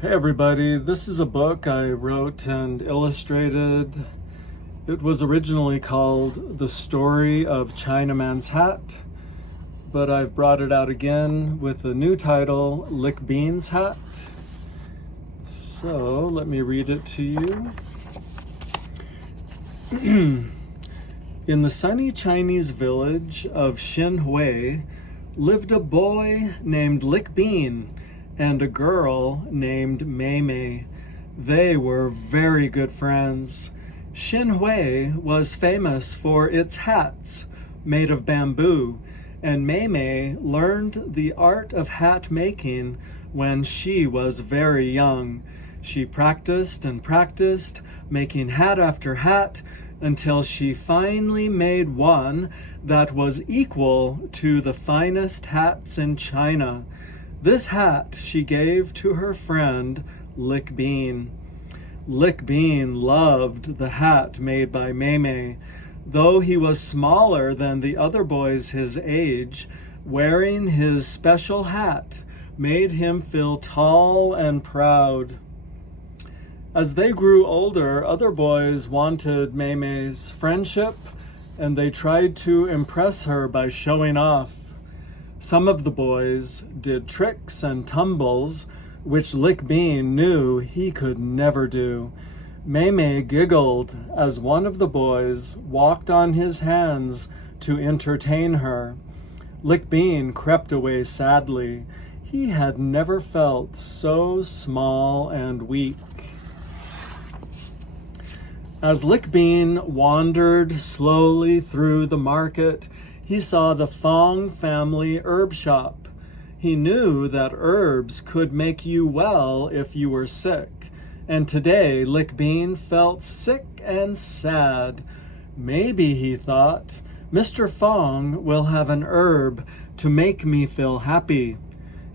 Hey everybody, this is a book I wrote and illustrated. It was originally called The Story of Chinaman's Hat, but I've brought it out again with a new title, Lick Bean's Hat. So let me read it to you. In the sunny Chinese village of Xinhui lived a boy named Lick Bean and a girl named Mei Mei. They were very good friends. Xinhui was famous for its hats made of bamboo, and Mei Mei learned the art of hat making when she was very young. She practiced and practiced, making hat after hat, until she finally made one that was equal to the finest hats in China. This hat she gave to her friend, Lick Bean. Lick Bean loved the hat made by Mei Mei. Though he was smaller than the other boys his age, wearing his special hat made him feel tall and proud. As they grew older, other boys wanted Mei Mei's friendship, and they tried to impress her by showing off. Some of the boys did tricks and tumbles, which Lick Bean knew he could never do. Mei Mei giggled as one of the boys walked on his hands to entertain her. Lick Bean crept away sadly. He had never felt so small and weak. As Lick Bean wandered slowly through the market, he saw the Fong family herb shop. He knew that herbs could make you well if you were sick, and today Lick Bean felt sick and sad. Maybe, he thought, Mr. Fong will have an herb to make me feel happy.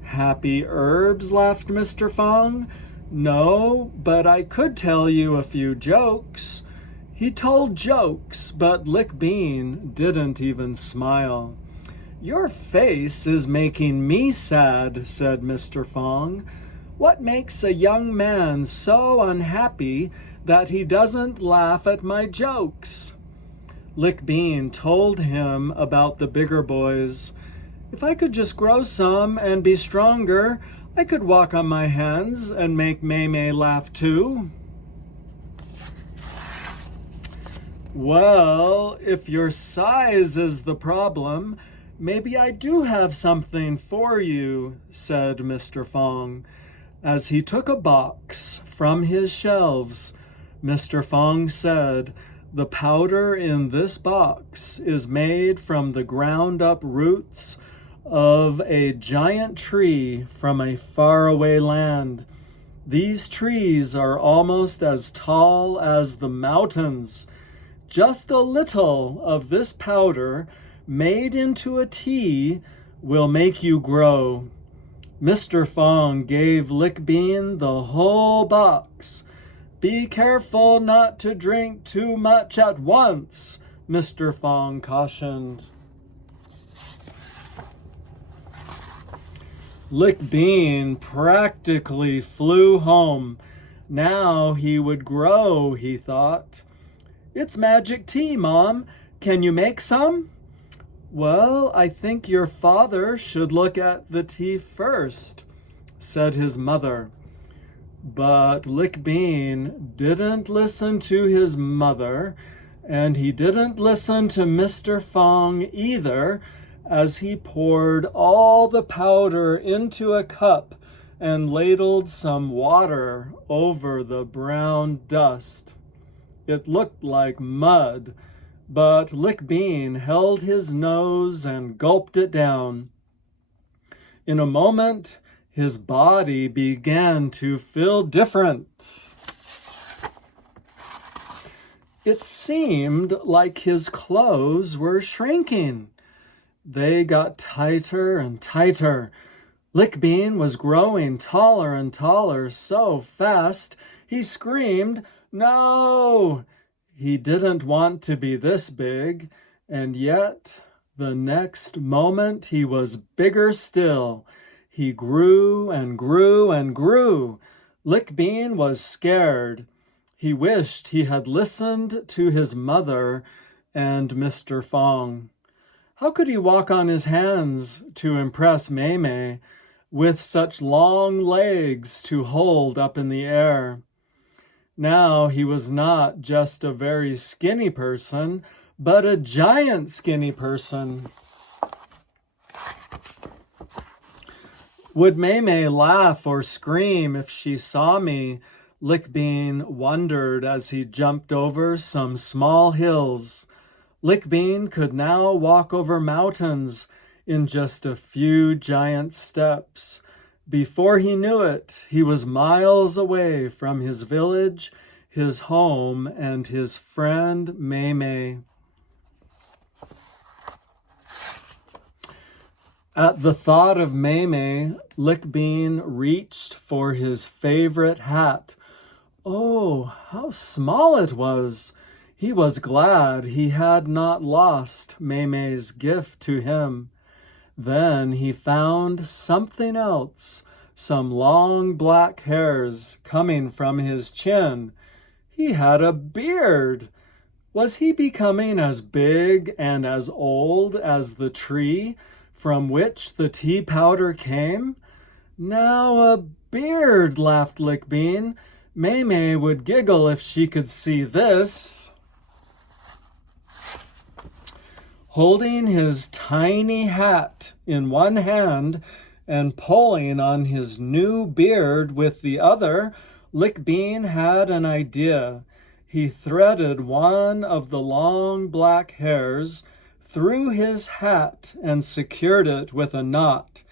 Happy herbs, laughed Mr. Fong. No, but I could tell you a few jokes. He told jokes, but Lick Bean didn't even smile. Your face is making me sad, said Mr. Fong. What makes a young man so unhappy that he doesn't laugh at my jokes? Lick Bean told him about the bigger boys. If I could just grow some and be stronger, I could walk on my hands and make Mei Mei laugh too. Well, if your size is the problem, maybe I do have something for you, said Mr. Fong. As he took a box from his shelves, Mr. Fong said, the powder in this box is made from the ground-up roots of a giant tree from a faraway land. These trees are almost as tall as the mountains. Just a little of this powder made into a tea will make you grow. Mr. Fong gave Lick Bean the whole box. Be careful not to drink too much at once, Mr. Fong cautioned. Lick Bean practically flew home. Now he would grow, he thought. It's magic tea, Mom. Can you make some? Well, I think your father should look at the tea first, said his mother. But Lick Bean didn't listen to his mother, and he didn't listen to Mr. Fong either, as he poured all the powder into a cup and ladled some water over the brown dust. It looked like mud, but Lick Bean held his nose and gulped it down. In a moment, his body began to feel different. It seemed like his clothes were shrinking. They got tighter and tighter. Lick Bean was growing taller and taller so fast, he screamed, No! He didn't want to be this big, and yet the next moment he was bigger still. He grew and grew and grew. Lick Bean was scared. He wished he had listened to his mother and Mr. Fong. How could he walk on his hands to impress Mei with such long legs to hold up in the air? Now he was not just a very skinny person, but a giant skinny person. Would Mei laugh or scream if she saw me? Lick Bean wondered as he jumped over some small hills. Lick Bean could now walk over mountains in just a few giant steps. Before he knew it, he was miles away from his village, his home, and his friend Mei. At the thought of Mei, Lick Bean reached for his favorite hat. Oh, how small it was! He was glad he had not lost Mei's gift to him. Then he found something else, some long black hairs coming from his chin. He had a beard. Was he becoming as big and as old as the tree from which the tea powder came? Now a beard, laughed Lick Bean. Mei would giggle if she could see this. Holding his tiny hat in one hand and pulling on his new beard with the other, Lick Bean had an idea. He threaded one of the long black hairs through his hat and secured it with a knot.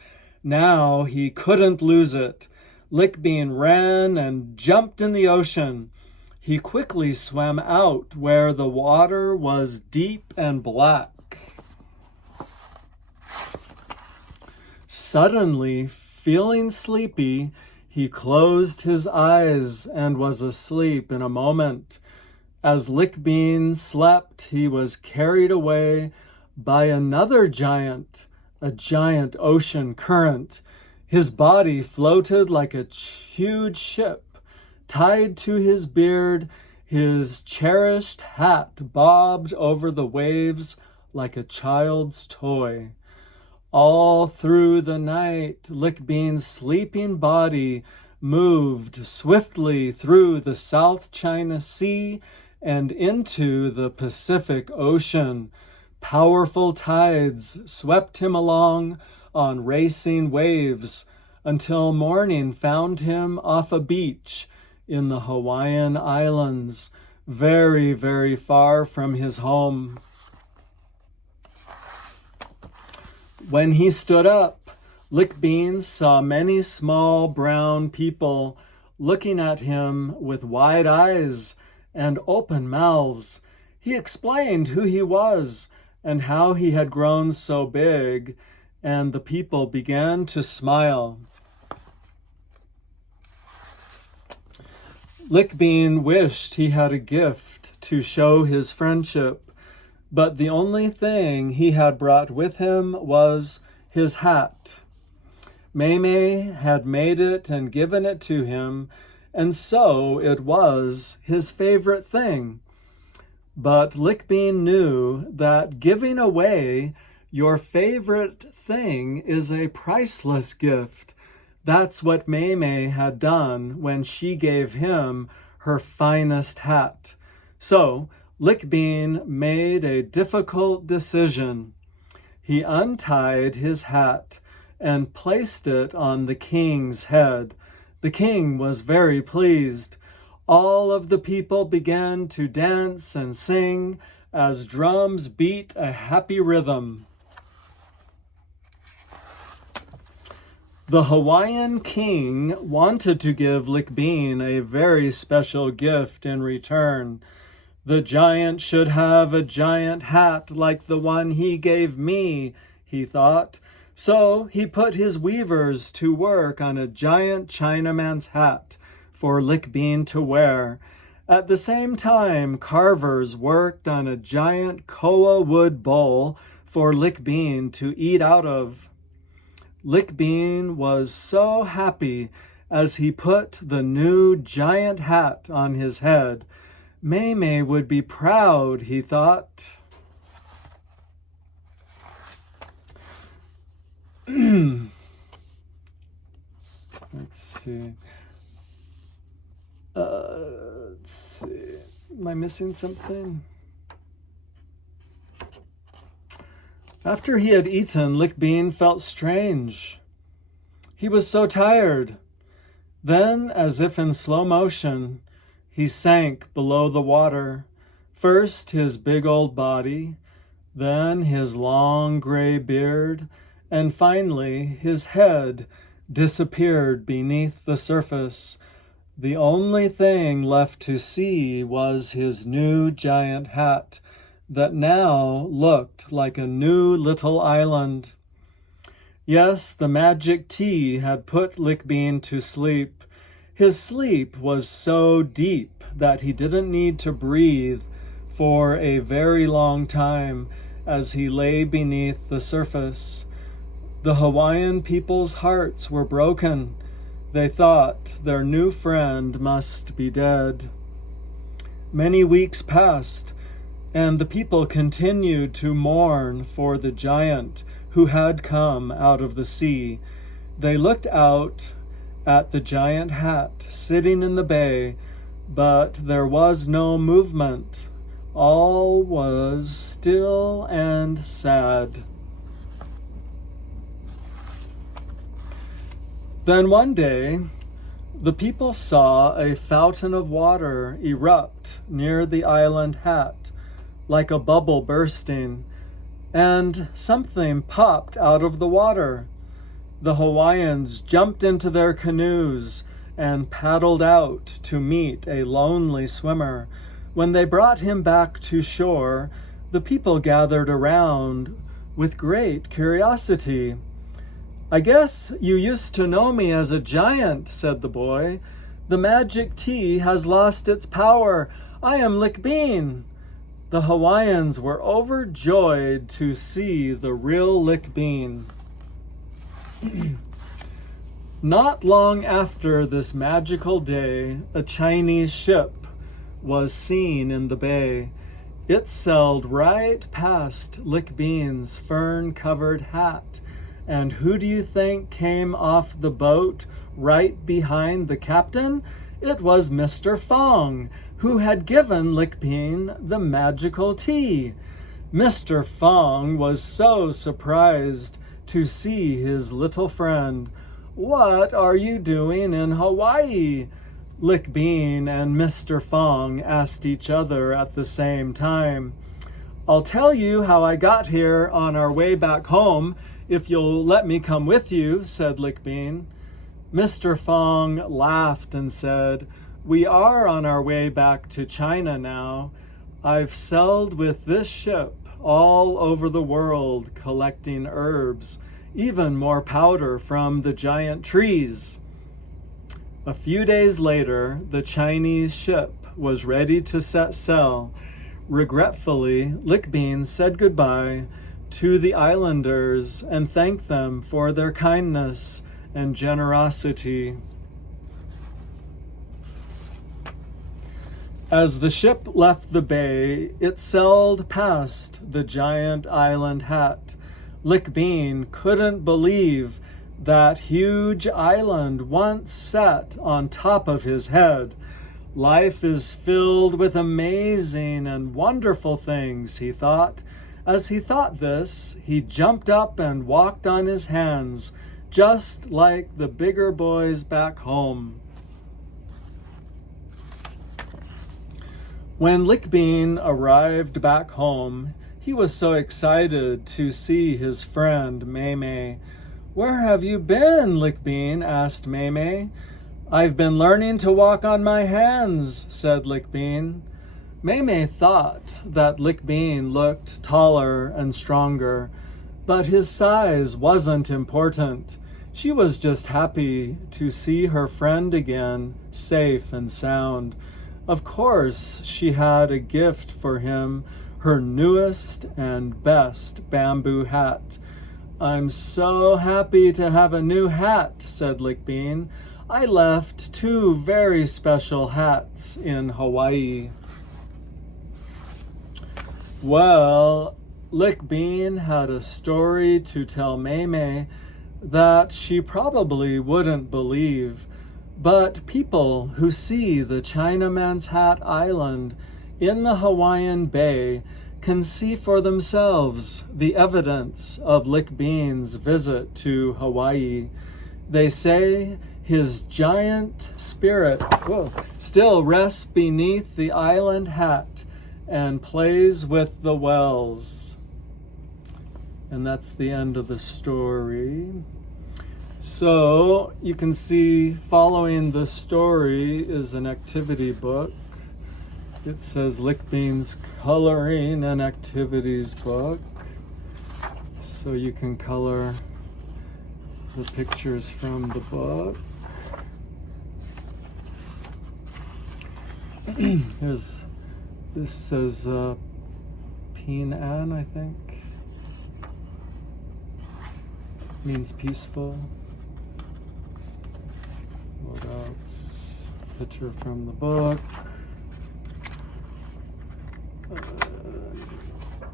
Now he couldn't lose it. Lick Bean ran and jumped in the ocean. He quickly swam out where the water was deep and black. Suddenly, feeling sleepy, he closed his eyes and was asleep in a moment. As Lick Bean slept, he was carried away by another giant, a giant ocean current. His body floated like a huge ship. Tied to his beard, his cherished hat bobbed over the waves like a child's toy. All through the night, Lick Bean's sleeping body moved swiftly through the South China Sea and into the Pacific Ocean. Powerful tides swept him along on racing waves until morning found him off a beach in the Hawaiian Islands, very, very far from his home. When he stood up, Lick Bean saw many small brown people looking at him with wide eyes and open mouths. He explained who he was and how he had grown so big, and the people began to smile. Lick Bean wished he had a gift to show his friendship, but the only thing he had brought with him was his hat. Mei had made it and given it to him, and so it was his favorite thing. But Lick Bean knew that giving away your favorite thing is a priceless gift. That's what Mei had done when she gave him her finest hat. So Lick Bean made a difficult decision. He untied his hat and placed it on the king's head. The king was very pleased. All of the people began to dance and sing as drums beat a happy rhythm. The Hawaiian king wanted to give Lick Bean a very special gift in return. The giant should have a giant hat like the one he gave me, he thought. So he put his weavers to work on a giant Chinaman's hat for Lick Bean to wear. At the same time, carvers worked on a giant koa wood bowl for Lick Bean to eat out of. Lick Bean was so happy as he put the new giant hat on his head. Mei would be proud, he thought. Let's see. Am I missing something? After he had eaten, Lickbean felt strange. He was so tired. Then, as if in slow motion, he sank below the water. First his big old body, then his long gray beard, and finally his head disappeared beneath the surface. The only thing left to see was his new giant hat that now looked like a new little island. Yes, the magic tea had put Lickbean to sleep. His sleep was so deep that he didn't need to breathe for a very long time as he lay beneath the surface. The Hawaiian people's hearts were broken. They thought their new friend must be dead. Many weeks passed, and the people continued to mourn for the giant who had come out of the sea. They looked out at the giant hat sitting in the bay, but there was no movement. All was still and sad. Then one day, the people saw a fountain of water erupt near the island hat, like a bubble bursting, and something popped out of the water. The Hawaiians jumped into their canoes and paddled out to meet a lonely swimmer. When they brought him back to shore, the people gathered around with great curiosity. "I guess you used to know me as a giant," said the boy. "The magic tea has lost its power. I am Lickbean." The Hawaiians were overjoyed to see the real Lickbean. Not long after this magical day, a Chinese ship was seen in the bay. It sailed right past Lickbean's fern-covered hat. And who do you think came off the boat right behind the captain? It was Mr. Fong, who had given Lickbean the magical tea. Mr. Fong was so surprised to see his little friend. "What are you doing in Hawaii?" Lickbean and Mr. Fong asked each other at the same time. "I'll tell you how I got here on our way back home, if you'll let me come with you," said Lickbean. Mr. Fong laughed and said, "We are on our way back to China now. I've sailed with this ship all over the world collecting herbs, even more powder from the giant trees." A few days later, the Chinese ship was ready to set sail. Regretfully, Lickbean said goodbye to the islanders and thanked them for their kindness and generosity. As the ship left the bay, it sailed past the giant island hat. Lickbean couldn't believe that huge island once sat on top of his head. Life is filled with amazing and wonderful things, he thought. As he thought this, he jumped up and walked on his hands, just like the bigger boys back home. When Lickbean arrived back home, he was so excited to see his friend Mei. "Where have you been, Lickbean?" asked Mei. "I've been learning to walk on my hands," said Lickbean. Mei thought that Lickbean looked taller and stronger, but his size wasn't important. She was just happy to see her friend again, safe and sound. Of course, she had a gift for him, her newest and best bamboo hat. "I'm so happy to have a new hat," said Lickbean. I left 2 very special hats in Hawaii. Well, Lick Bean had a story to tell Maymay that she probably wouldn't believe, but people who see the Chinaman's Hat Island in the Hawaiian Bay can see for themselves the evidence of Lick Bean's visit to Hawaii. They say his giant spirit still rests beneath the island hat and plays with the wells. And that's the end of the story. So you can see following the story is an activity book. It says Lick Bean's Coloring and Activities Book. So you can color the pictures from the book. This says Pinan, I think. Means peaceful. What else? Picture from the book.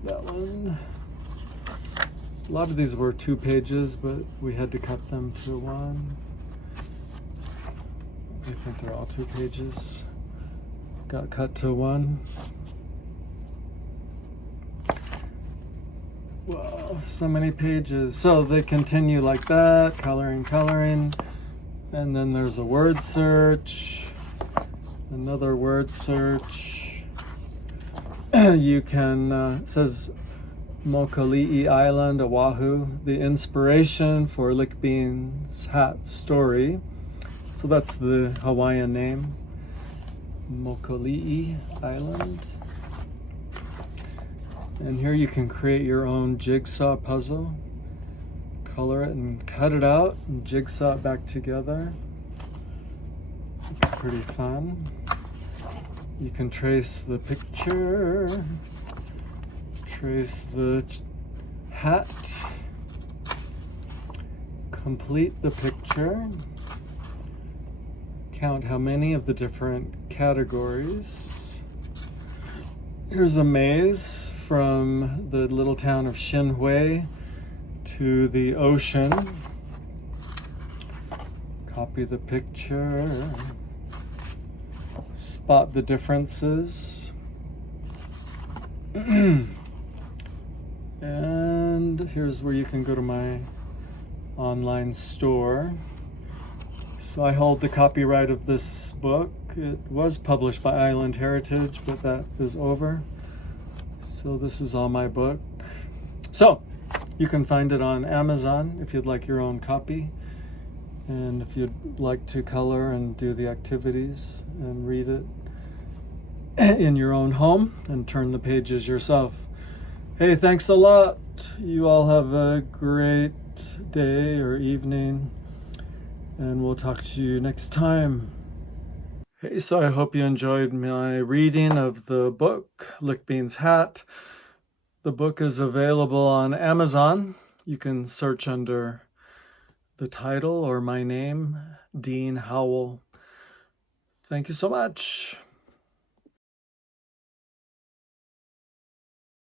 That one. A lot of these were 2 pages, but we had to cut them to 1. I think they're all 2 pages. Got cut to 1. Wow, so many pages. So they continue like that, coloring, and then there's a word search, another word search. You can, it says Mokuli'i Island, Oahu, the inspiration for Lick Bean's hat story. So that's the Hawaiian name, Mokuli'i Island. And here you can create your own jigsaw puzzle. Color it and cut it out and jigsaw it back together. It's pretty fun. You can trace the picture, trace the hat, complete the picture, count how many of the different categories. Here's a maze from the little town of Shinhui to the ocean. Copy the picture. Spot the differences. And here's where you can go to my online store. So I hold the copyright of this book. It was published by Island Heritage, but that is over. So this is all my book. So you can find it on Amazon if you'd like your own copy. And if you'd like to color and do the activities and read it in your own home and turn the pages yourself. Hey, thanks a lot. You all have a great day or evening, and we'll talk to you next time. Hey, so I hope you enjoyed my reading of the book, Lick Bean's Hat. The book is available on Amazon. You can search under the title or my name, Dean Howell. Thank you so much.